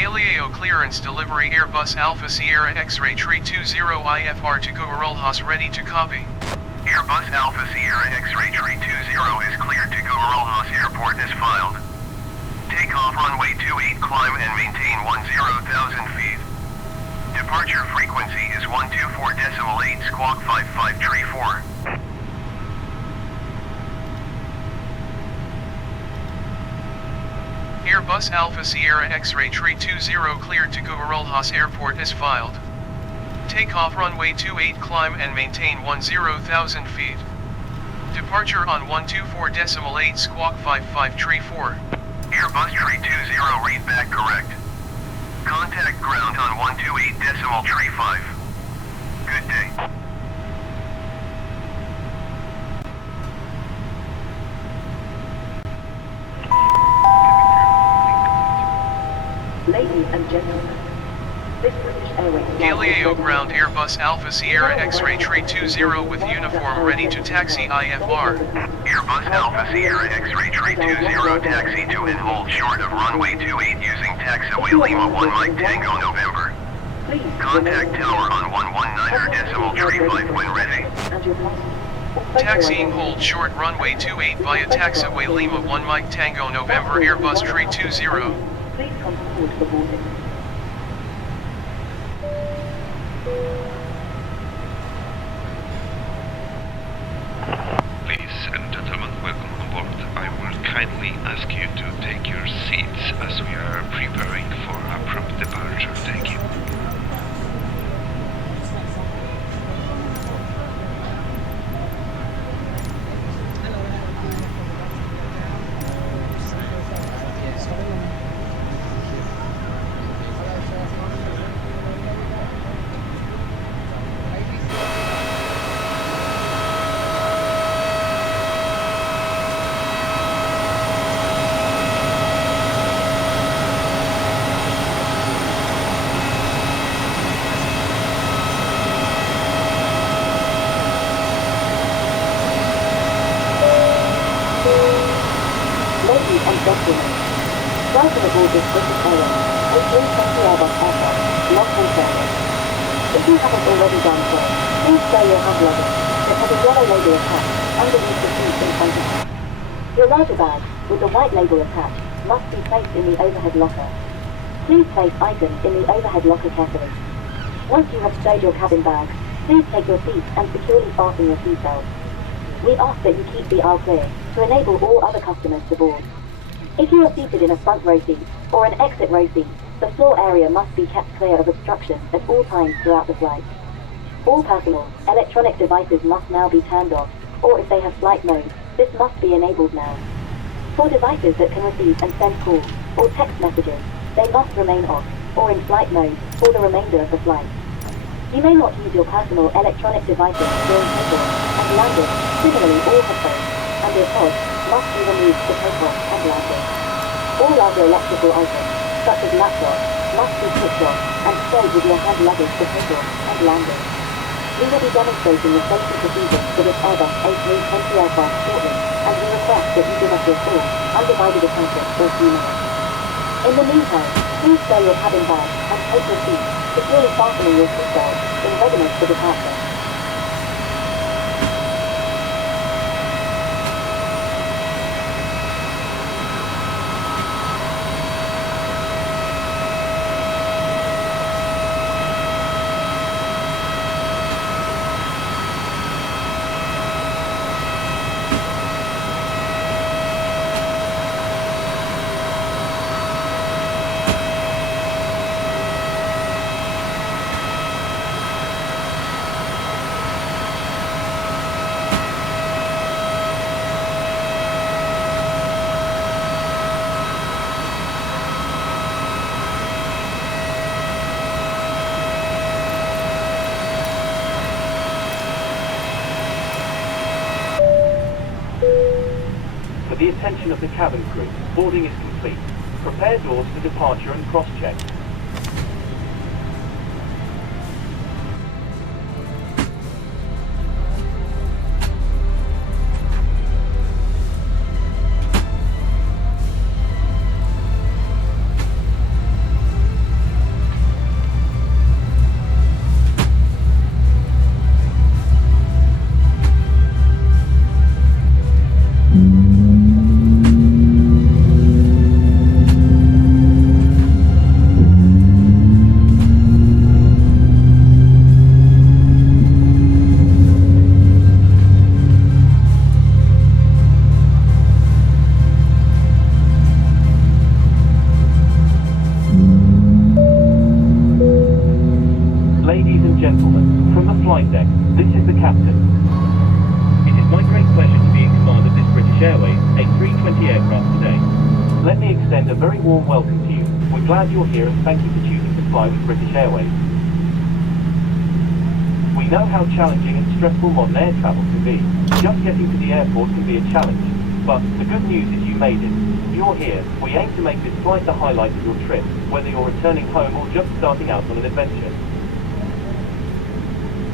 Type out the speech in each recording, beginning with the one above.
Galeão clearance delivery Airbus Alpha Sierra X-Ray Tree 20 IFR to Guarulhos ready to copy. Airbus Alpha Sierra X-Ray Tree 20 is cleared to Guarulhos Airport as filed. Takeoff runway 28 climb and maintain 10,000 feet. Departure frequency is 124.8 squawk 5534. Airbus Alpha Sierra X-Ray Tree 20 cleared to Guarulhos Airport as filed. Takeoff runway 28 climb and maintain 10,000 feet. Departure on 124.8 squawk 5534. Airbus Tree 20 read back correct. Contact ground on 128.35. Good day. Ladies and gentlemen, this British Airways Galeão ground Airbus Alpha Sierra X-Ray Tree 20 with uniform ready to taxi IFR. Airbus Alpha Sierra X-Ray Tree 20 taxi to and hold short of runway 28 using taxiway Lima 1 Mike Tango November. Contact tower on 119.35 when ready. Taxiing hold short runway 28 via taxiway Lima 1 Mike Tango November Airbus Tree 20. Please come forward for boarding. Ladies and gentlemen, welcome on board. I will kindly ask you to take your seats as we are preparing for a prompt departure. Thank you. Welcome aboard this British Airways A320 Airbus aircraft, lost in service. If you haven't already done so, please stow your hand luggage. It has a yellow label attached underneath the seat in front of you. Your larger bag, with the white label attached must be placed in the overhead locker. Please place items in the overhead locker carefully. Once you have stowed your cabin bags, please take your seat and securely fasten your seatbelt. We ask that you keep the aisle clear to enable all other customers to board. If you are seated in a front row seat or an exit row seat, the floor area must be kept clear of obstructions at all times throughout the flight. All personal, electronic devices must now be turned off, or if they have flight mode, this must be enabled now. For devices that can receive and send calls or text messages, they must remain off, or in flight mode, for the remainder of the flight. You may not use your personal electronic devices during takeoff and landing. Similarly, all headphones and earpods must be removed for takeoff and landing. All other electrical items, such as laptops, must be switched off and stowed with your hand luggage for takeoff and landing. We will be demonstrating the safety procedures for this Airbus A320 aircraft shortly, and we request that you give us your full, undivided attention for a few minutes. In the meantime, please stow your cabin bag and take your seat, securely fastening your seatbelt in readiness for departure. For the attention of the cabin crew, boarding is complete. Prepare doors for departure and cross-check. Ladies and gentlemen, from the flight deck, this is the captain. It is my great pleasure to be in command of this British Airways A320 aircraft today. Let me extend a very warm welcome to you. We're glad you're here and thank you for choosing to fly with British Airways. We know how challenging and stressful modern air travel can be. Just getting to the airport can be a challenge. But the good news is you made it. You're here. We aim to make this flight the highlight of your trip, whether you're returning home or just starting out on an adventure.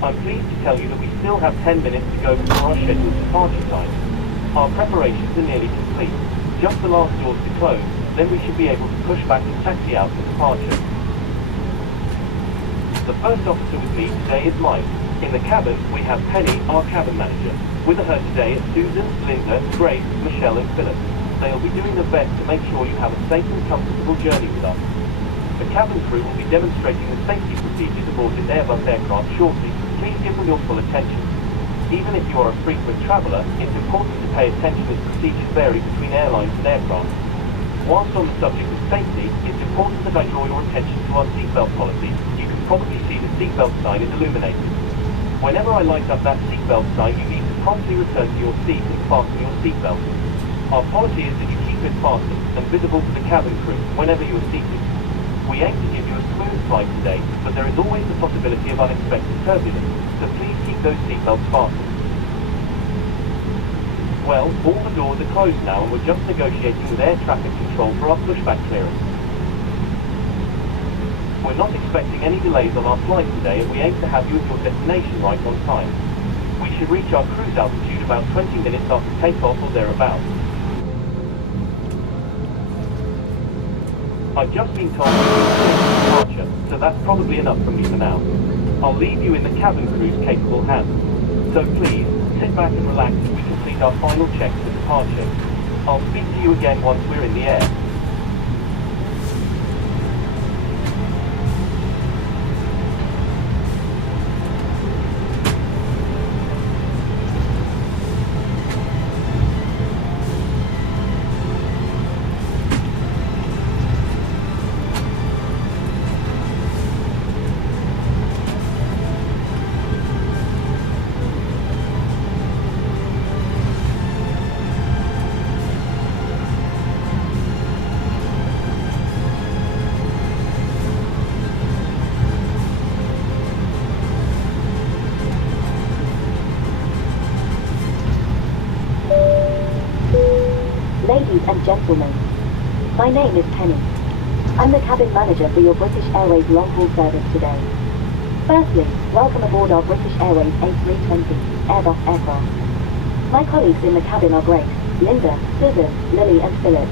I'm pleased to tell you that we still have 10 minutes to go before our scheduled departure time. Our preparations are nearly complete. Just the last doors to close, then we should be able to push back and taxi out for departure. The first officer with me today is Mike. In the cabin, we have Penny, our cabin manager. With her today are Susan, Linda, Grace, Michelle and Philip. They'll be doing their best to make sure you have a safe and comfortable journey with us. The cabin crew will be demonstrating the safety procedures aboard this Airbus aircraft shortly. Please give them your full attention. Even if you are a frequent traveller, it's important to pay attention as procedures vary between airlines and aircraft. Whilst on the subject of safety, it's important that I draw your attention to our seatbelt policy. You can probably see the seatbelt sign is illuminated. Whenever I light up that seatbelt sign, you need to promptly return to your seat and fasten your seatbelt. Our policy is that you keep it fastened and visible to the cabin crew whenever you are seated. We aim to give you a smooth flight today, but there is always the possibility of unexpected turbulence, so please keep those seatbelts fastened. Well, all the doors are closed now and we're just negotiating with air traffic control for our pushback clearance. We're not expecting any delays on our flight today and we aim to have you at your destination right on time. We should reach our cruise altitude about 20 minutes after takeoff or thereabouts. I've just been told we're clear for departure, so that's probably enough from me for now. I'll leave you in the cabin crew's capable hands. So please, sit back and relax as we complete our final checks for departure. I'll speak to you again once we're in the air. Ladies and gentlemen, my name is Penny. I'm the cabin manager for your British Airways long-haul service today. Firstly, welcome aboard our British Airways A320 Airbus aircraft. My colleagues in the cabin are Grace, Linda, Susan, Lily and Philip.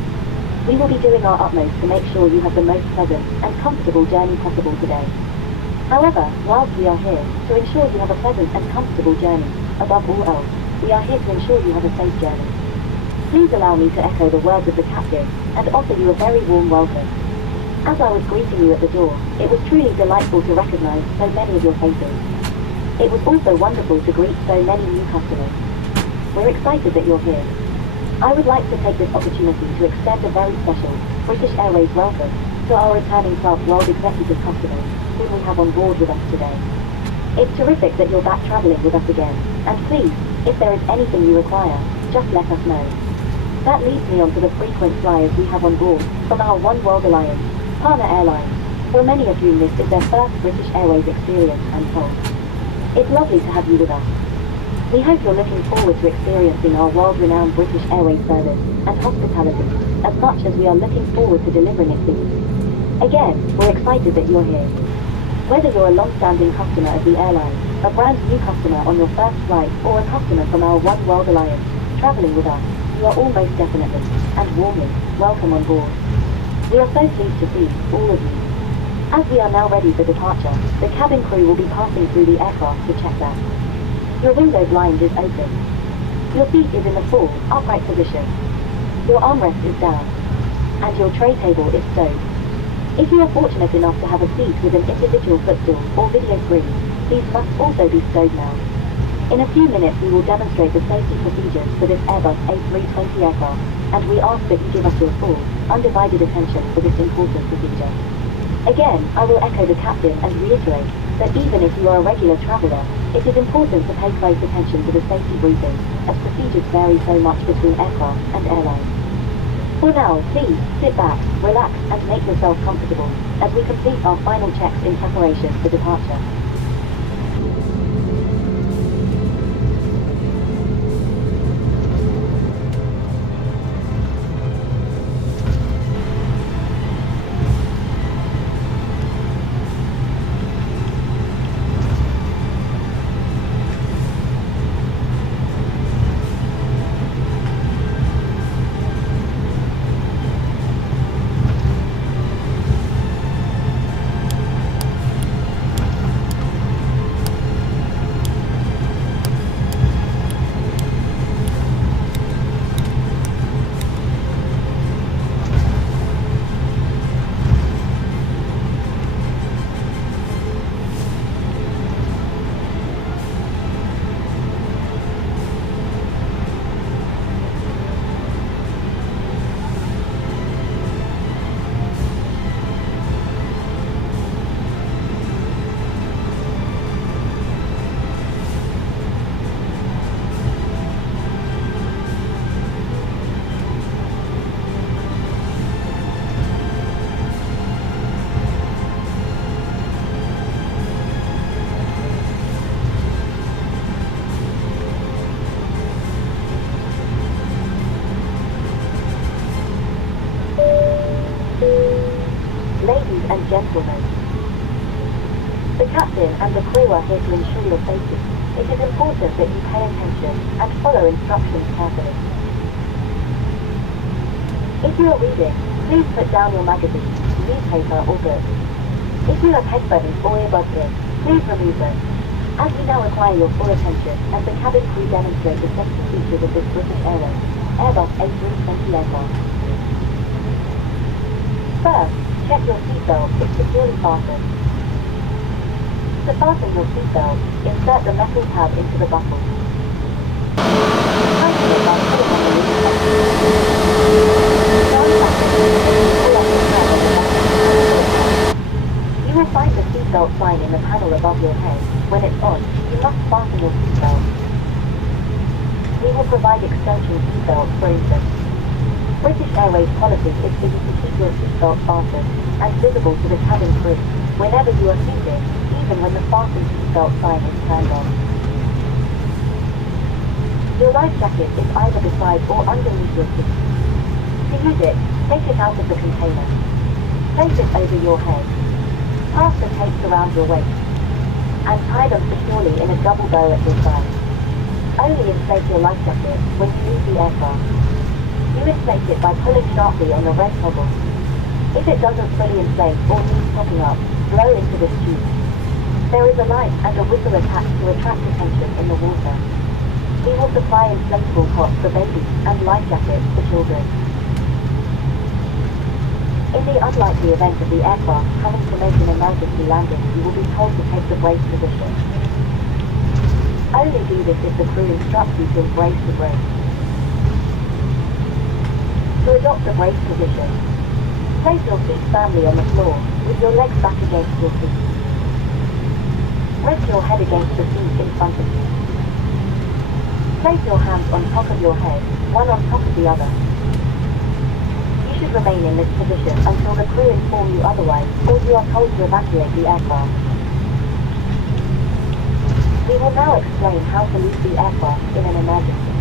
We will be doing our utmost to make sure you have the most pleasant and comfortable journey possible today. However, whilst we are here to ensure you have a pleasant and comfortable journey, above all else, we are here to ensure you have a safe journey. Please allow me to echo the words of the captain and offer you a very warm welcome. As I was greeting you at the door, it was truly delightful to recognize so many of your faces. It was also wonderful to greet so many new customers. We're excited that you're here. I would like to take this opportunity to extend a very special British Airways welcome to our returning 12 World Executive customers whom we have on board with us today. It's terrific that you're back traveling with us again, and please, if there is anything you require, just let us know. That leads me on to the frequent flyers we have on board from our One World Alliance, partner airlines, for many of whom this is their first British Airways experience, I'm told. It's lovely to have you with us. We hope you're looking forward to experiencing our world-renowned British Airways service and hospitality as much as we are looking forward to delivering it to you. Again, we're excited that you're here. Whether you're a long-standing customer of the airline, a brand new customer on your first flight, or a customer from our One World Alliance, traveling with us, you are all most definitely, and warmly, welcome on board. We are so pleased to see all of you. As we are now ready for departure, the cabin crew will be passing through the aircraft to check that your window blind is open. Your seat is in the full, upright position. Your armrest is down. And your tray table is stowed. If you are fortunate enough to have a seat with an individual footstool or video screen, these must also be stowed now. In a few minutes we will demonstrate the safety procedures for this Airbus A320 aircraft, and we ask that you give us your full, undivided attention for this important procedure. Again, I will echo the captain and reiterate that even if you are a regular traveller, it is important to pay close attention to the safety briefing, as procedures vary so much between aircraft and airlines. For now, please, sit back, relax and make yourself comfortable, as we complete our final checks in preparation for departure. Ladies and gentlemen, the captain and the crew are here to ensure your safety. It is important that you pay attention and follow instructions carefully. If you are reading, please put down your magazine, newspaper or book. If you have headphones or earbuds in, please remove them. As we now require your full attention as the cabin crew demonstrate the safety features of this British Airways, Airbus A320 aircraft. First, check your seatbelt is securely fastened. To fasten your seatbelt, insert the metal tab into the buckle. Tighten it by pulling on the loose tab. Unfasten it and pull up the tab on the bottom. You will find the seatbelt sign in the panel above your head. When it's on, you must fasten your seatbelt. We will provide extension seatbelts for instance. British Airways policy is for you to keep your seatbelt fastened and visible to the cabin crew whenever you are seated, even when the fastened seatbelt sign is turned on. Your life jacket is either beside or underneath your seat. To use it, take it out of the container. Place it over your head. Pass the tapes around your waist. And tie them securely in a double bow at your side. Only inflate your life jacket when you leave the aircraft. You inflate it by pulling sharply on the red toggle. If it doesn't fully inflate or needs topping up, blow into this tube. There is a light and a whistle attached to attract attention in the water. We will supply inflatable cots for babies and life jackets for children. In the unlikely event of the aircraft having to make an emergency landing, you will be told to take the brace position. Only do this if the crew instructs you to embrace the brace. To adopt the brace position, place your feet firmly on the floor, with your legs back against your feet. Rest your head against the seat in front of you. Place your hands on top of your head, one on top of the other. You should remain in this position until the crew inform you otherwise, or you are told to evacuate the aircraft. We will now explain how to leave the aircraft in an emergency.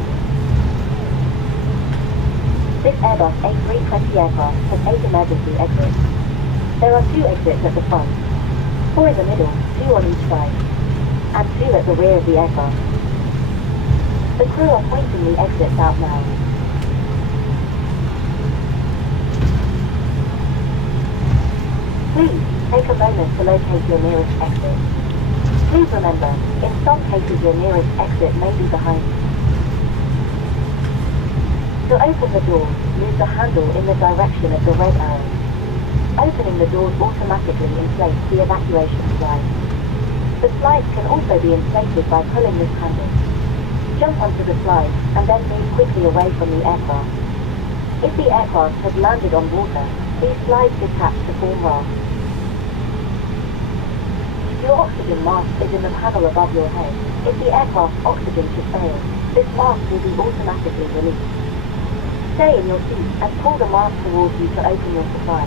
This Airbus A320 aircraft has 8 emergency exits. There are 2 exits at the front, 4 in the middle, 2 on each side, and 2 at the rear of the aircraft. The crew are pointing the exits out now. Please, take a moment to locate your nearest exit. Please remember, in some cases your nearest exit may be behind you. To open the door, use the handle in the direction of the red arrow. Opening the doors automatically inflates the evacuation slide. The slides can also be inflated by pulling this handle. Jump onto the slide, and then move quickly away from the aircraft. If the aircraft has landed on water, these slides detach to form rafts. Your oxygen mask is in the panel above your head. If the aircraft's oxygen should fail, this mask will be automatically released. Stay in your seat and pull the mask towards you to open your supply.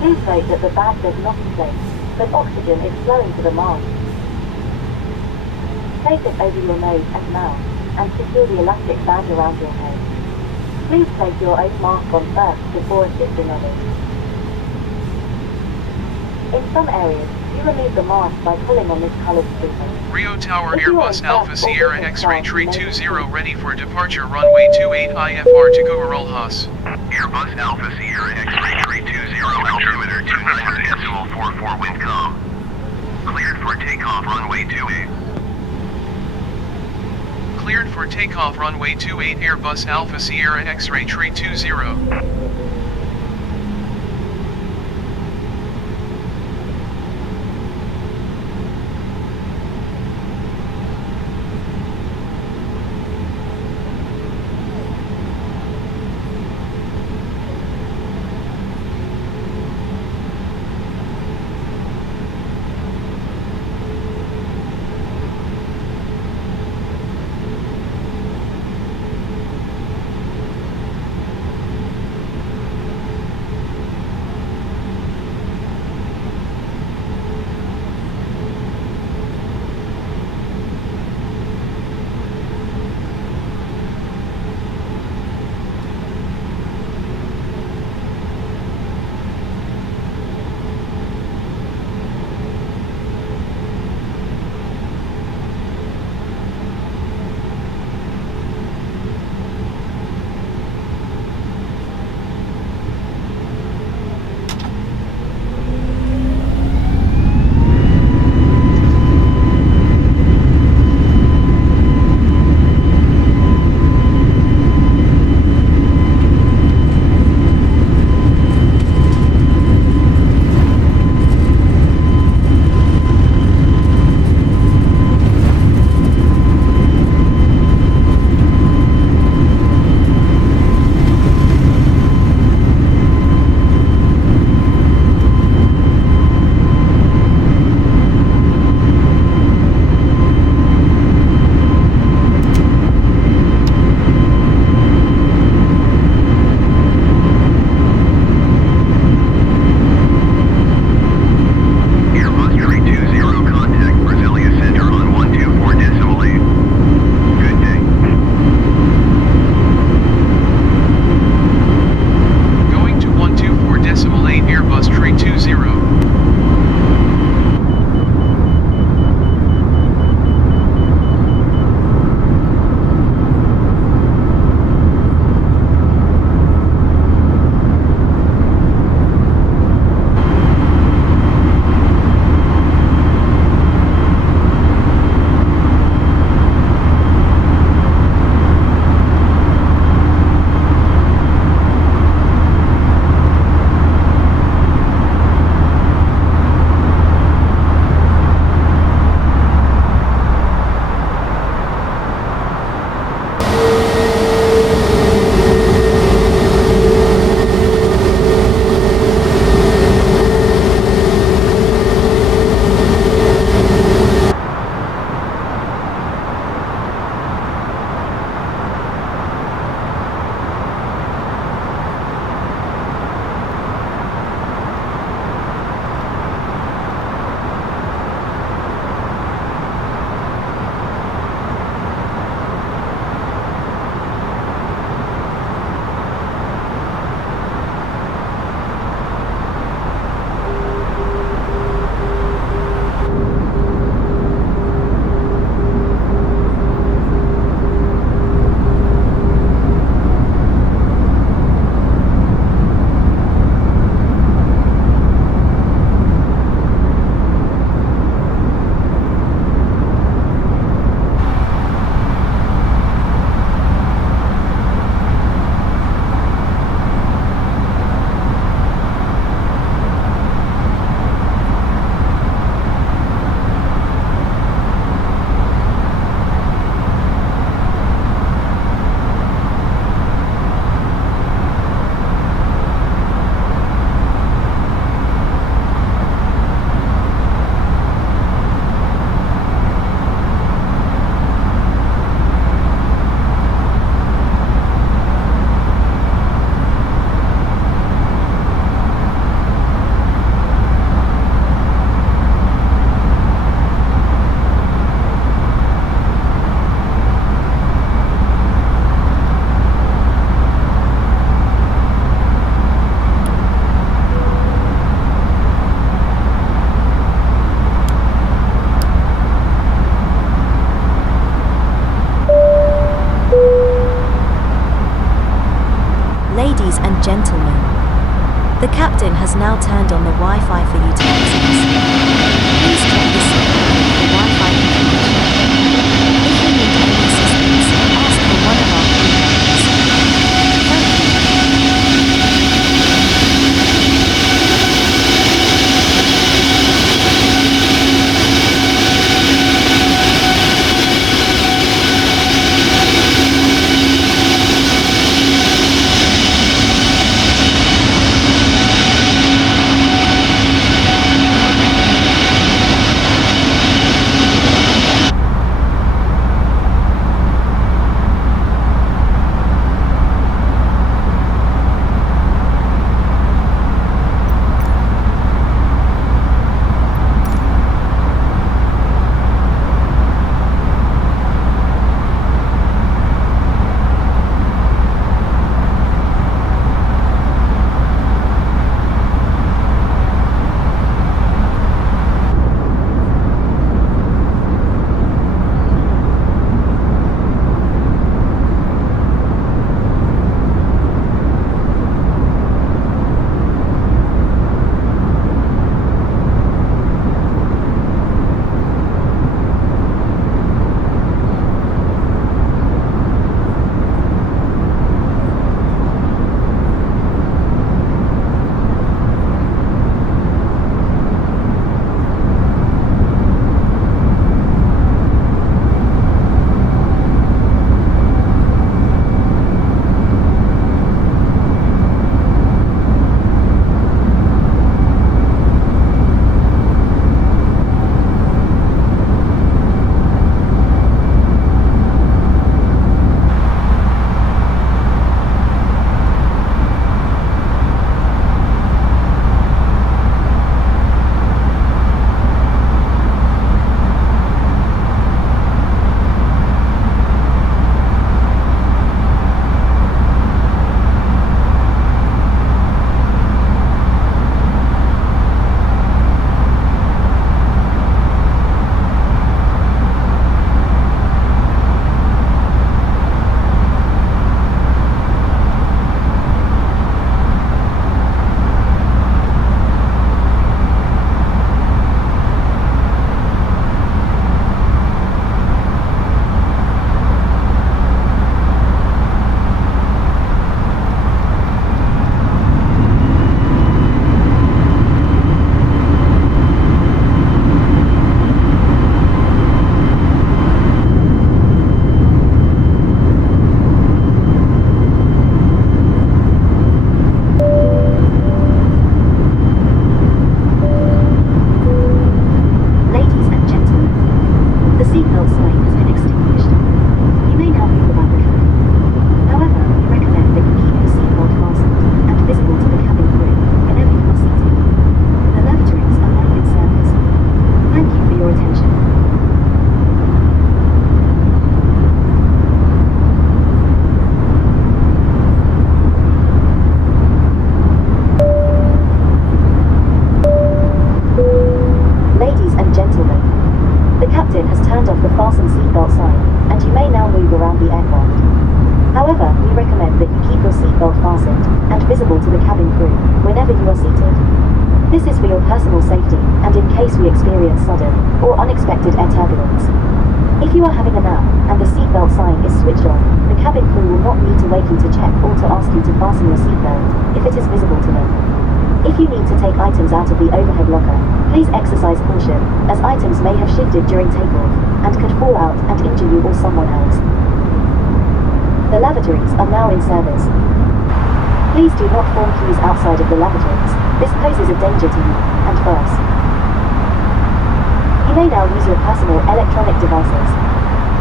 Please note that the bag does not inflate, but oxygen is flowing to the mask. Place it over your nose and mouth, and secure the elastic band around your head. Please place your own mask on first before assisting others. In some areas, you remove the mask by pulling on this colored stripper. Rio Tower Airbus Alpha Sierra X-Ray 320 ready for departure runway 28 IFR to Guarulhos. Airbus Alpha Sierra X-ray 320 altimeter 29.44 wind calm. Cleared for takeoff runway 28. Cleared for takeoff runway 28 Airbus Alpha Sierra X-Ray 320. Ladies and gentlemen, the captain has now turned on the Wi-Fi for you to access. Please check the signal with the Wi-Fi configuration. If you need any assistance, ask for one of our crew members. Thank you. During takeoff, and could fall out and injure you or someone else. The lavatories are now in service. Please do not form queues outside of the lavatories. This poses a danger to you, and first. You may now use your personal electronic devices.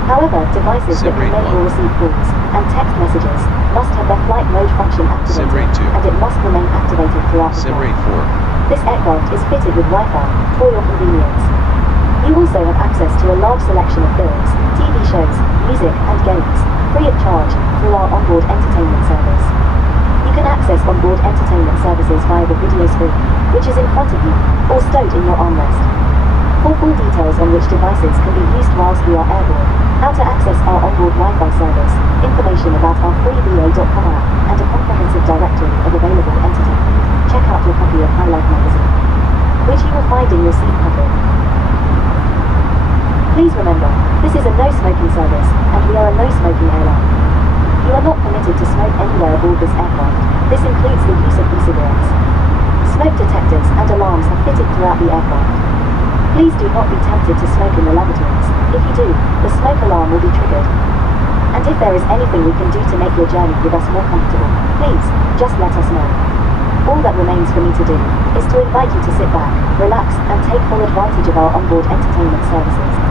However, devices that can make or receive calls and text messages must have their flight mode function activated, and it must remain activated throughout the flight. This aircraft is fitted with Wi-Fi for your convenience. You also have access to a large selection of films, TV shows, music and games, free of charge, through our onboard entertainment service. You can access onboard entertainment services via the video screen, which is in front of you, or stowed in your armrest. For full details on which devices can be used whilst we are airborne, how to access our onboard Wi-Fi service, information about our free VA.com app, and a comprehensive directory of available entertainment, check out your copy of High Life magazine, which you will find in your seat pocket. Please remember, this is a no-smoking service, and we are a no-smoking airline. You are not permitted to smoke anywhere aboard this aircraft. This includes the use of e-cigarettes. Smoke detectors and alarms are fitted throughout the aircraft. Please do not be tempted to smoke in the lavatories. If you do, the smoke alarm will be triggered. And if there is anything we can do to make your journey with us more comfortable, please, just let us know. All that remains for me to do is to invite you to sit back, relax, and take full advantage of our onboard entertainment services.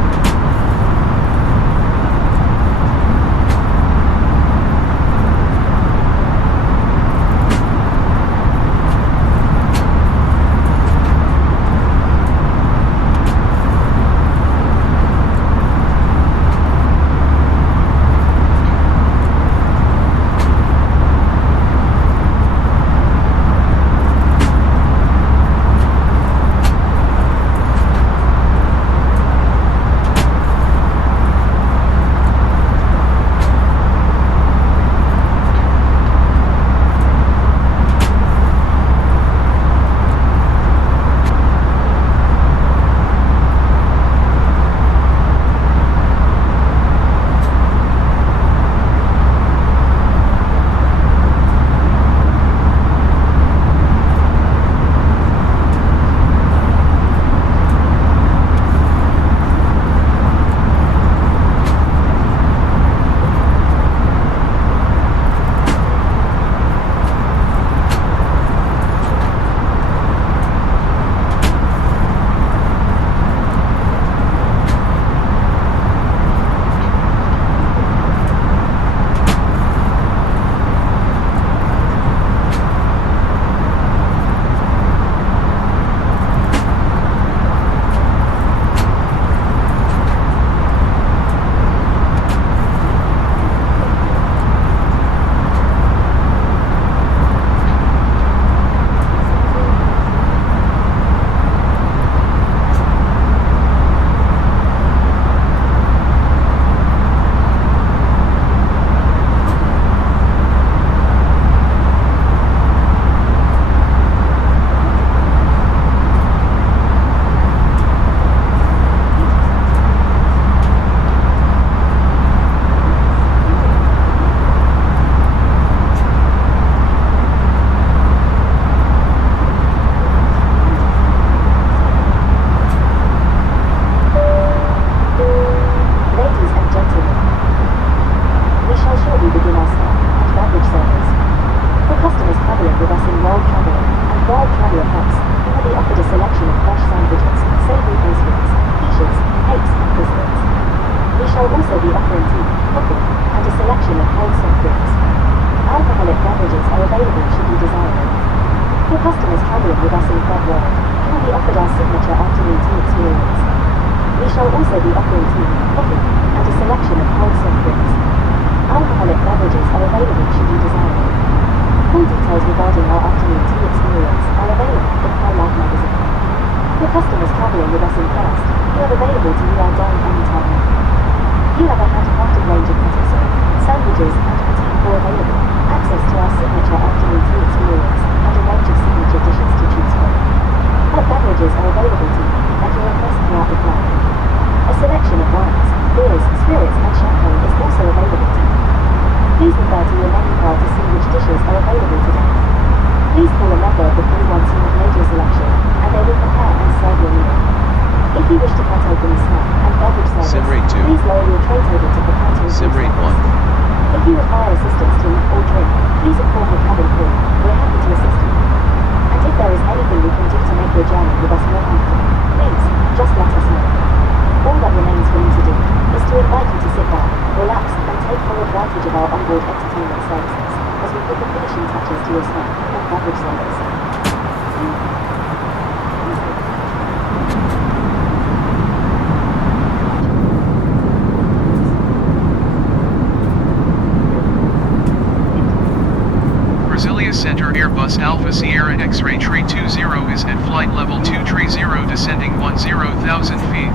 Center Airbus Airbus Alpha Sierra X-Ray Tree 20 is at flight level 230 descending 10,000 feet.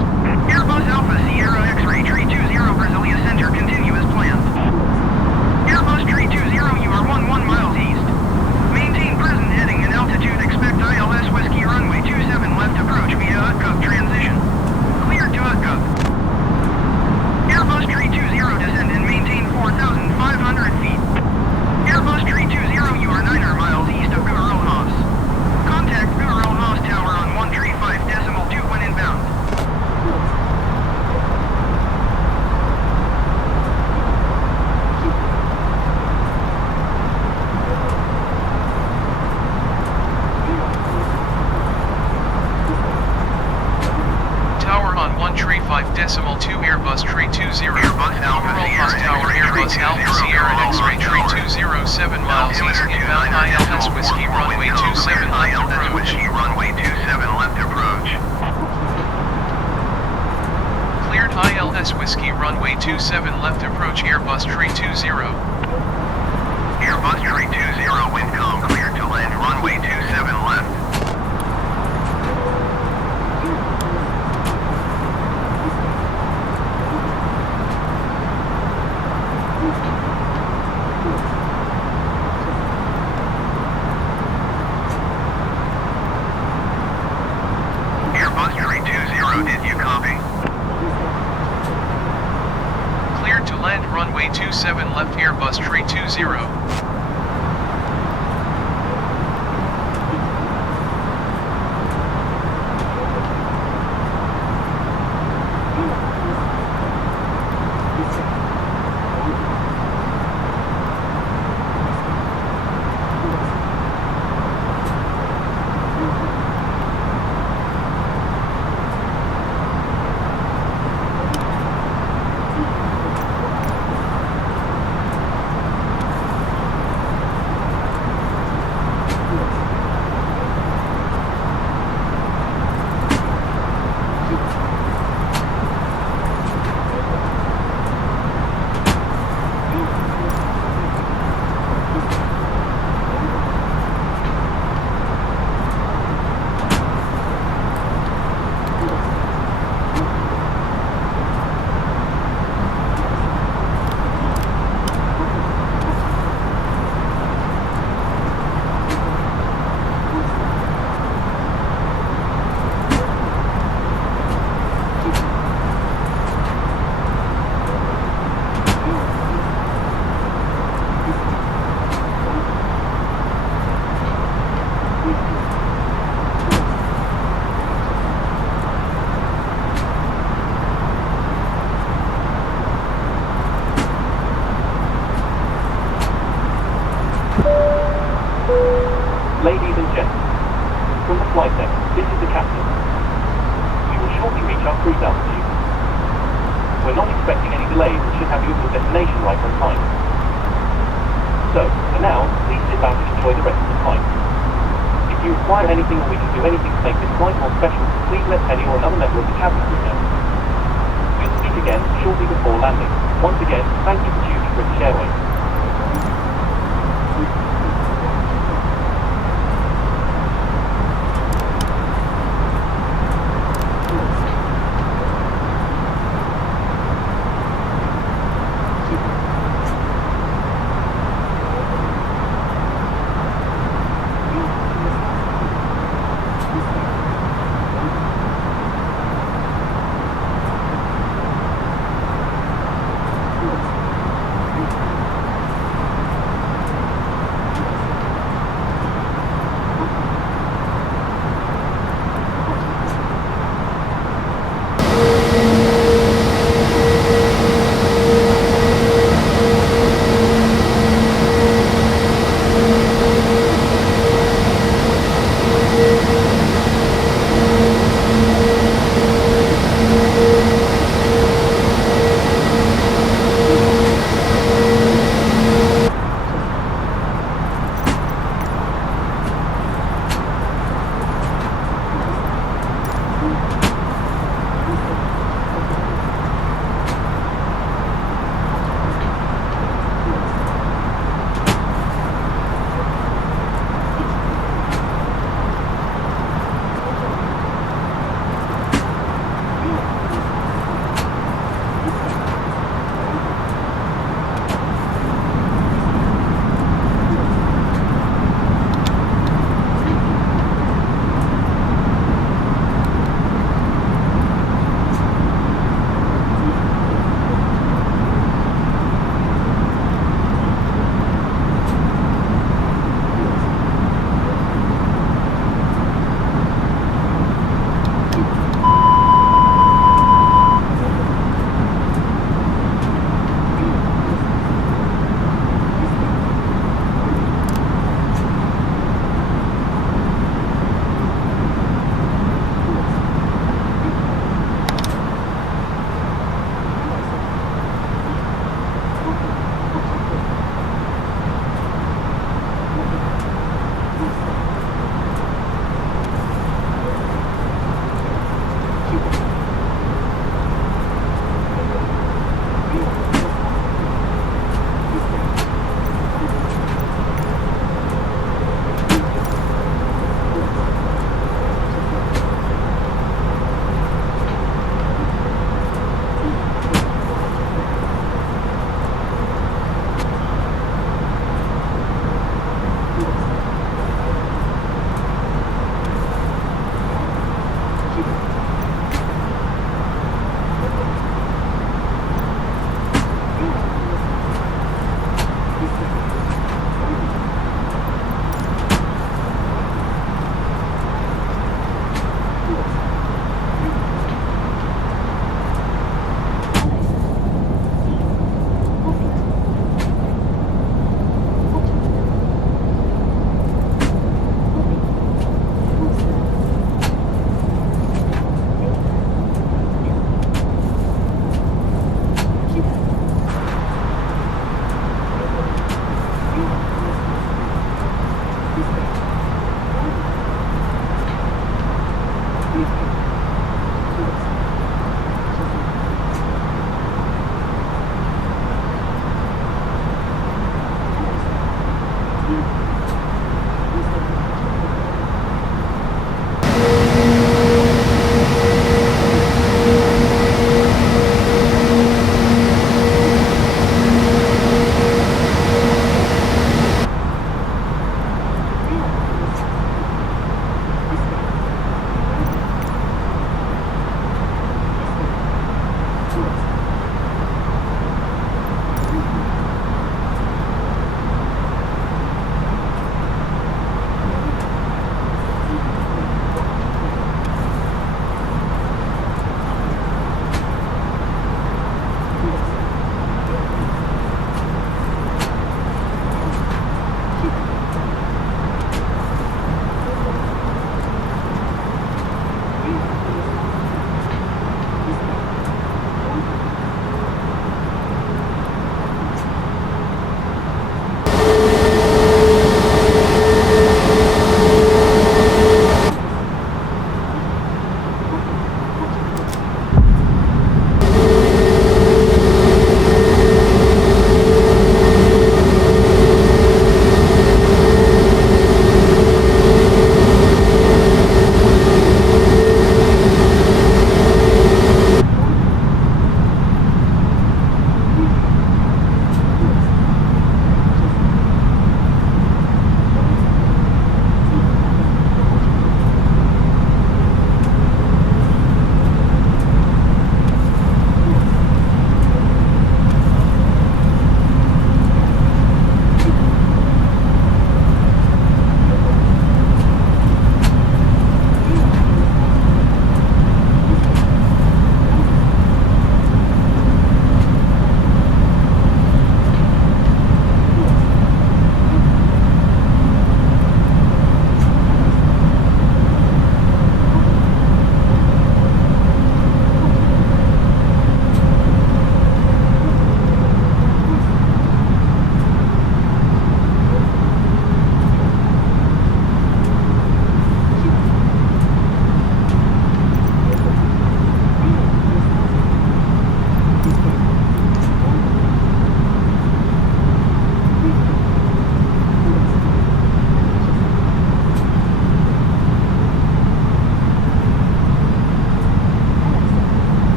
Airbus Alpha Sierra X-Ray Tree 20 Brasilia Center, continue as planned. Airbus Tree 20, you are 11 miles east. Maintain present heading and altitude, expect ILS Whiskey runway 27 left approach via UTCUP transition. Cleared to UTCUP. Airbus Tree 20 descend and maintain 4,500 feet. Airbus Tree 20, you are 9 miles east of Guarulhos. Contact Guarulhos Tower on 135.2 when inbound. Tower on 135.2 Airbus Tree 20. Airbus Alpha Guarulhos Tower Airbus Alpha Sierra X-Ray Tree 20 7 miles east inbound ILS Whiskey runway 27 left approach. Whiskey runway 27 left approach. Cleared ILS Whiskey runway 27 left approach Airbus Tree 20. Airbus Tree 20 Windcom cleared to land runway 27 left. Airbus Tree 20, did you copy? Cleared to land runway 27 left Airbus Tree 20. Ladies and gentlemen, from the flight deck, this is the captain. We will shortly reach our cruise altitude. We're not expecting any delays and should have you at your destination right on time. So, for now, please sit back and enjoy the rest of the flight. If you require anything or we can do anything to make this flight more special, please let Penny or another member of the cabin crew know. We'll speak again shortly before landing. Once again, thank you for choosing British Airways.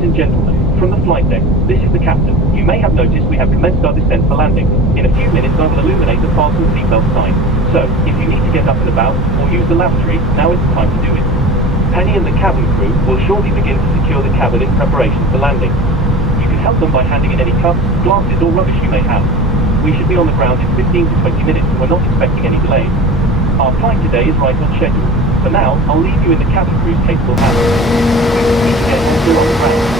Ladies and gentlemen, from the flight deck, this is the captain. You may have noticed we have commenced our descent for landing. In a few minutes I will illuminate the fasten seatbelt sign. So, if you need to get up and about, or use the lavatory, now is the time to do it. Penny and the cabin crew will shortly begin to secure the cabin in preparation for landing. You can help them by handing in any cups, glasses or rubbish you may have. We should be on the ground in 15 to 20 minutes and we're not expecting any delays. Our flight today is right on schedule. For now, I'll leave you in the cabin crew's capable hands. We will meet again once we're on the ground.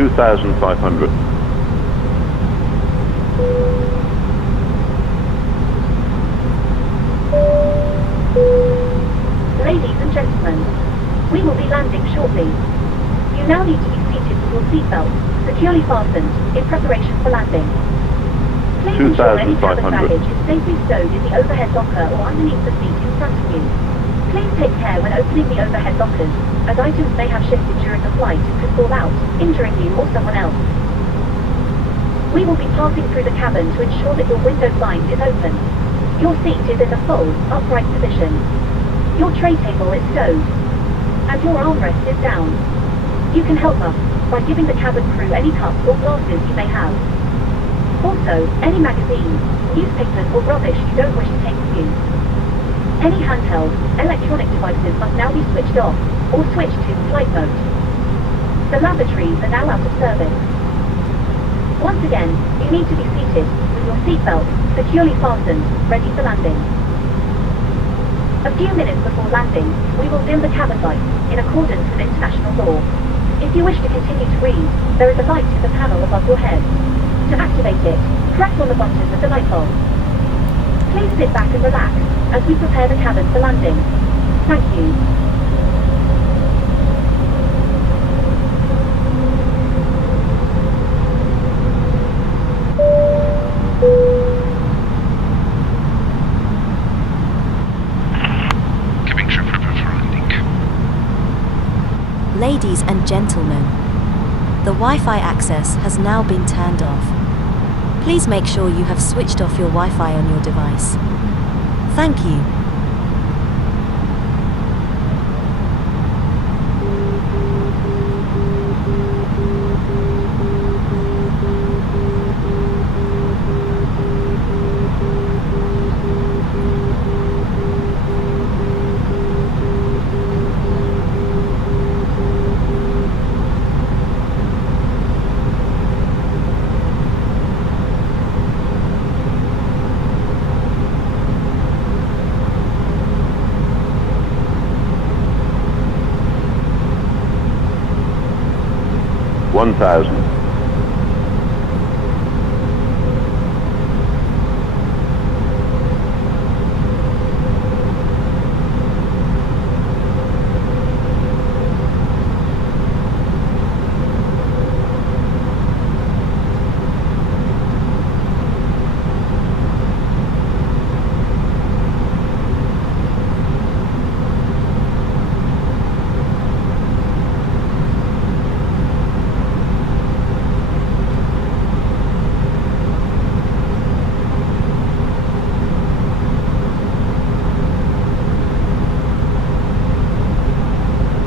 $2,500. Ladies and gentlemen, We will be landing shortly. You now need to be seated with your seatbelt securely fastened in preparation for landing. Please ensure any cabin 2,500. baggage is safely stowed in the overhead locker or underneath the seat in front of you. Please take care when opening the overhead lockers, as items may have shifted during the flight and could fall out, injuring you or someone else. We will be passing through the cabin to ensure that your window blind is open. Your seat is in the full, upright position. Your tray table is stowed. And your armrest is down. You can help us by giving the cabin crew any cups or glasses you may have. Also, any magazines, newspapers or rubbish you don't wish to take with you. Any handheld, electronic devices must now be switched off, or switched to flight mode. The lavatories are now out of service. Once again, you need to be seated, with your seatbelt securely fastened, ready for landing. A few minutes before landing, we will dim the cabin lights, in accordance with international law. If you wish to continue to read, there is a light in the panel above your head. To activate it, press on the button with the light bulb. Please sit back and relax, as we prepare the cabin for landing. Thank you. Cabin crew prepare for landing. Ladies and gentlemen, the Wi-Fi access has now been turned off. Please make sure you have switched off your Wi-Fi on your device. Thank you. One thousand.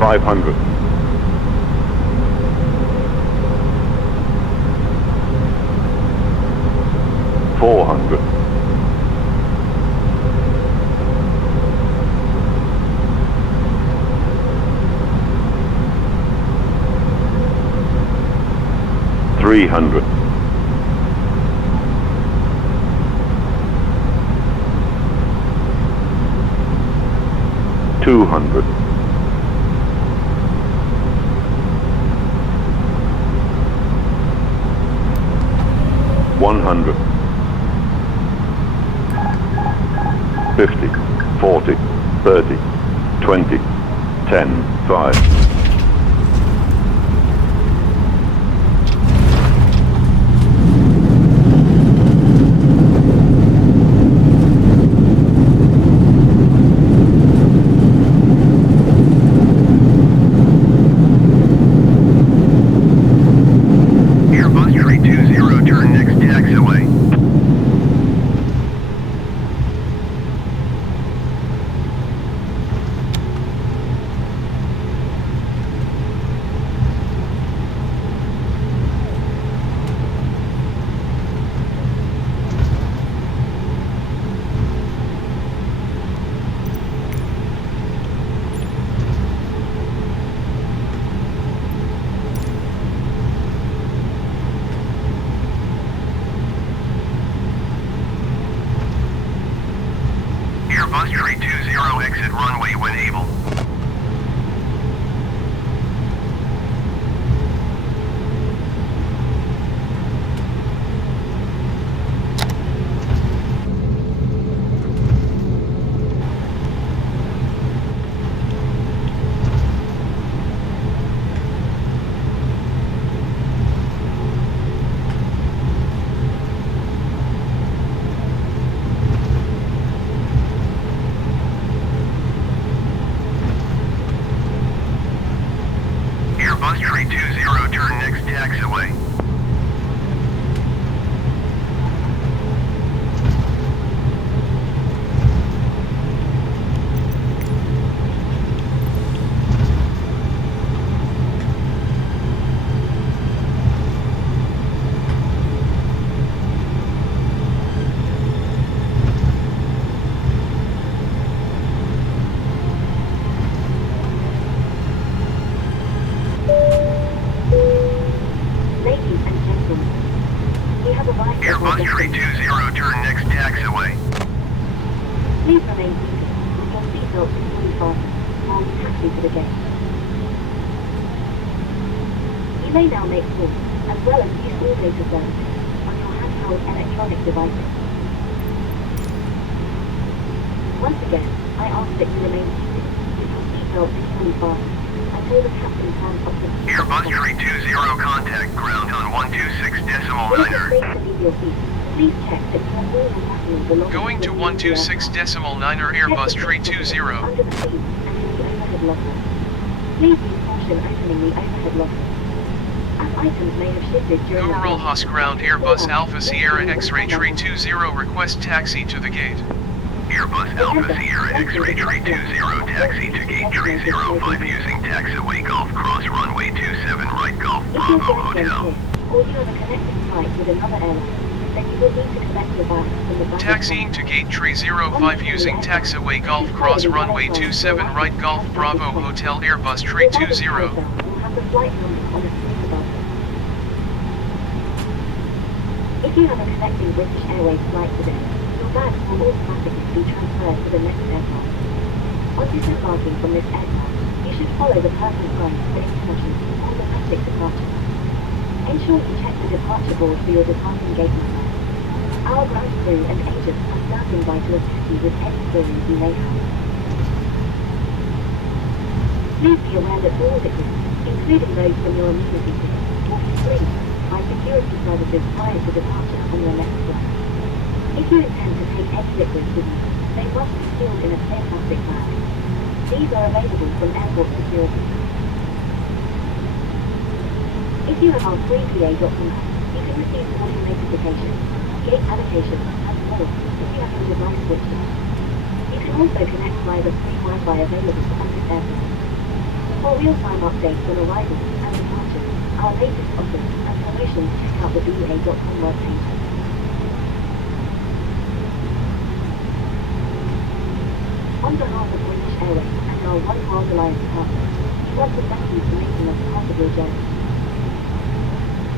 500. 400. 300. 200. 100. 50. 40. 30. 20. 10. 5. Airbus 320, turn next taxiway. Airbus 320, turn next taxiway. Please remain seated with your seatbelt securely fastened while we taxi to the gate. You may now make calls, as well as use all data services, on your handheld electronic devices. Once again, I ask that you remain seated with your seatbelt securely fastened until the captain turns off the... Airbus 320, contact ground on 126.9er. When you are to leave your seat, please check that you have all your passengers belonging Going to the 126.9er Airbus 320. under the seat and in the overhead locker. Please use caution opening the overhead locker, as items may have shifted during the Guarulhos ground Airbus Alpha Sierra X-Ray 320 request taxi to the gate. Airbus Alpha Sierra X-Ray 320, taxi to gate 305 using taxiway Golf Cross runway 27 right Golf If your Bravo journey Hotel. ends here, or you have a connecting flight with another airline, then you will need to collect your bags from the baggage Taxiing to gate 305 using taxiway Golf Cross runway 27 right Golf Bravo Hotel Airbus 320. will have the flight number on the seat above. If you have a connecting British Airways flight today, your bags will automatically be transferred to the next aircraft. On disembarking from this aircraft, you should follow the person signs for instructions on domestic departure. Ensure you check the departure board for your departing gate number. Our ground crew and agents are standing by to assist you with any queries you may have. Please be aware that all liquids, including those from your immunity kit, will be screened by security services prior to departure on your next flight. If you intend to take any liquids with you, they must be sealed in a clear plastic bag. These are available from airport security. If you have our free PA document, you can receive boarding notifications, gate allocation, and more if you have your device switched on. You can also connect via the free Wi-Fi available on this airport. For real-time updates on arrivals and departures, our latest offers and promotions, check out the BA.com webpage. On behalf of British Airways and our One World Alliance partners, we want to thank you for making us part of your journey.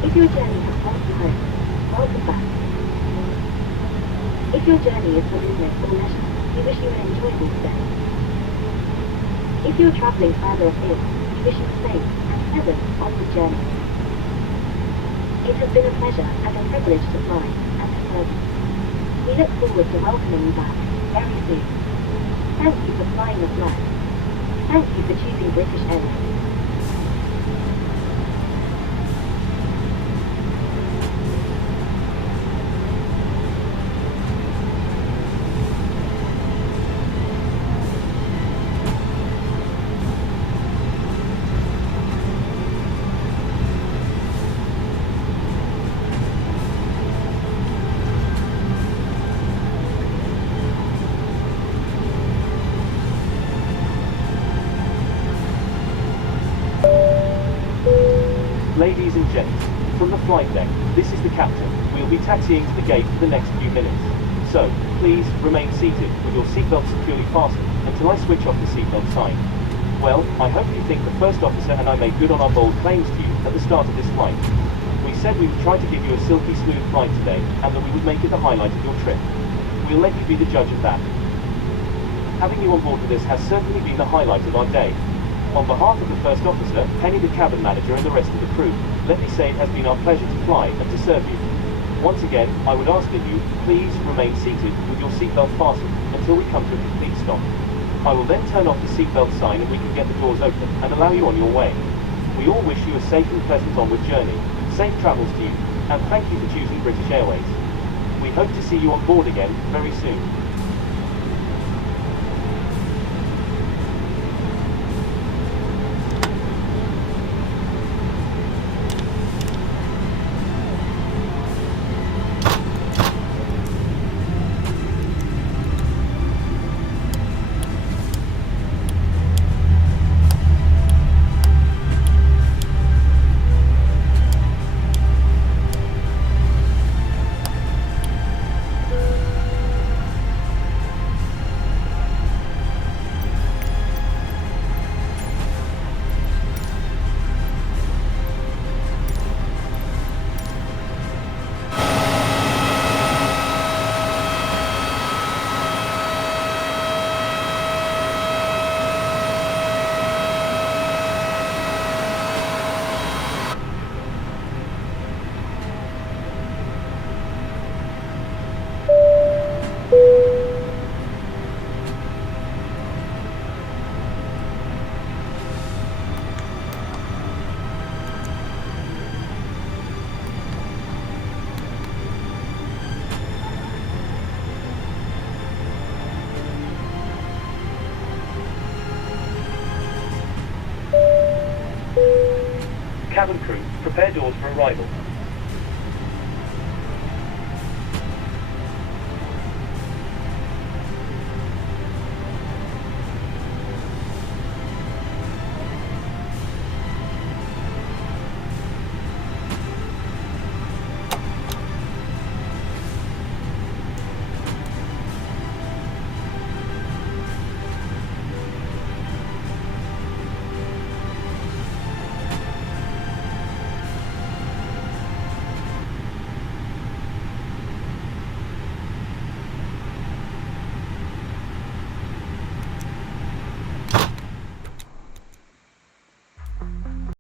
If your journey has brought you home, welcome back. If your journey is for business or leisure, we wish you an enjoyable stay. If you're travelling further afield, we wish you a safe and pleasant onward journey. It has been a pleasure and a privilege to fly and to serve you. We look forward to welcoming you back very soon. Thank you for flying the flag. Thank you for choosing British Airways. Ladies and gents, from the flight deck, this is the captain. We'll be taxiing to the gate for the next few minutes. So, please remain seated with your seatbelt securely fastened until I switch off the seatbelt sign. Well, I hope you think the first officer and I made good on our bold claims to you at the start of this flight. We said we would try to give you a silky smooth flight today and that we would make it the highlight of your trip. We'll let you be the judge of that. Having you on board for this has certainly been the highlight of our day. On behalf of the first officer, Penny the cabin manager and the rest of the crew, let me say it has been our pleasure to fly and to serve you. Once again, I would ask that you please remain seated with your seatbelt fastened until we come to a complete stop. I will then turn off the seatbelt sign and we can get the doors open and allow you on your way. We all wish you a safe and pleasant onward journey, safe travels to you, and thank you for choosing British Airways. We hope to see you on board again very soon. Prepare doors for arrival.